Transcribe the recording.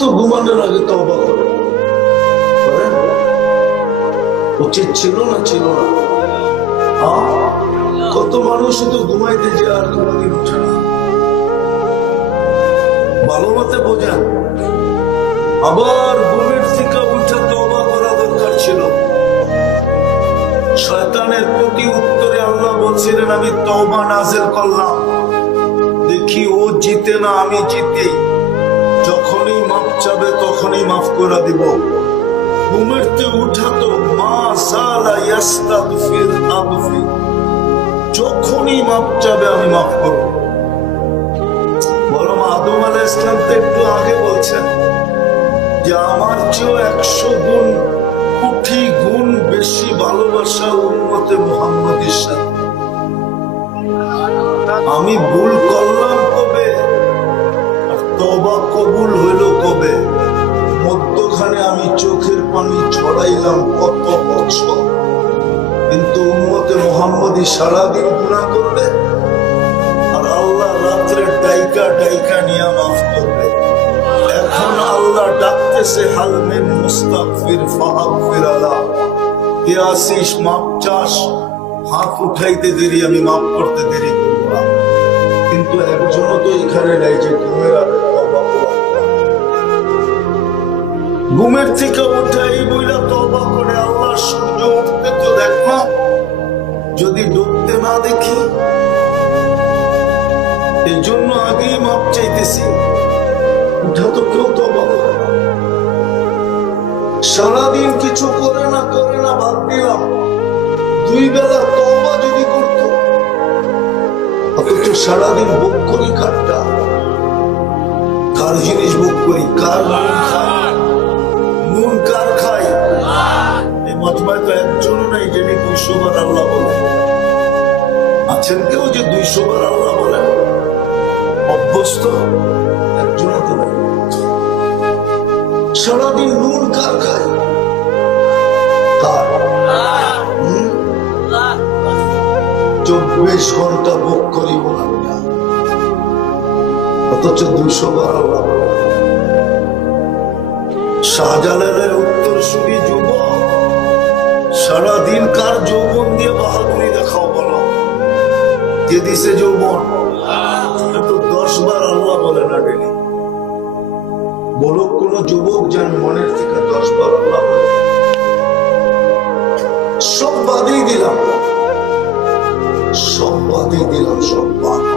তো ঘুমানোর আগে তওবা করেন, উচিত ছিল না? ছিল না? কত মানুষ তো ঘুমাইতে যে আর কোনদিন উঠে না। ভালো মতে বোঝেন। আবার ঘুমের থেকে উঠে তওবা করা দরকার ছিল। শয়তানের প্রতি উত্তরে আল্লাহ বলছিলেন, আমি তওবা নাযিল করলাম, দেখি ও জিতে না আমি জিতে, যখনই মাফ চাবে তখনই মাফ করে দিব। ঘুমেরতে উঠা তো মা সালা ইয়াস্তাগফির আগফির, যখনই মাফ চাবে আমি মাফ করব। বরং আদম আলাইহিস সালাম তো একটু আগে বলছেন যে আমার চেয়ে 100 গুণ কোটি গুণ বেশি ভালোবাসা উম্মতে মুহাম্মাদের সাথে। আমি ভুল করলাম কবে আর তওবা কবুল হইল কবে, মধ্যখানে আমি চোখের পানি ছড়াইলাম কত বছর। কিন্তু উম্মতে মুহাম্মাদি সারাদিন গুনাহ করবে আর আল্লাহ রাত্রে ডাইকা ডাইকা নিয়ে মাফ করবে। এখন আল্লাহ ডাকতেছে, হাল মিন মুস্তাগফির ফাগফির আলা, কে আসিস মাপ চাস, হাত উঠাইতে দেরি আমি মাফ করতে দেরি করব না। কিন্তু একজনও তো এখানে নাই যে ঘুমের আগে তওবা করে। ঘুমের থেকে উঠে এই বইলা তওবা করে, আল্লাহ সূর্য উঠতে তো দেখলাম, যদি ডুবতে না দেখি, এই জন্য আগেই মাপ চাইতেছি। উঠা তো কেউ তওবা করে না, সারাদিন কিছু করে না ভাব দিলাম, 2 বেলা তওবা যদি করত, অথচ সারাদিন ভোগ করি কারটা, কার জিনিস ভোগ করি, কার নুন কার খাই। এই মজমায় তো একজনও নাই যিনি 200 বার আল্লাহ বলে। আছেন কেউ যে 200 বার আল্লাহ বলে অভ্যস্ত? একজনও তো নাই। সারাদিন নুন কার খায়, কার 24 ঘন্টা ভোগ করিব না, অথচ 200 বার আল্লাহ বলে। শাহজালালের উত্তরসূরি যুবক, সারাদিন কার যৌবন দিয়ে বাহাদুরি দেখাও বলো, কে দিছে যৌবন? 10 বার আল্লাহ বলে না ডেলি। বলো কোন যুবক যান মনের থেকে 10 বার আল্লাহ বলে? সব বাদই দিলাম, সব বাদ।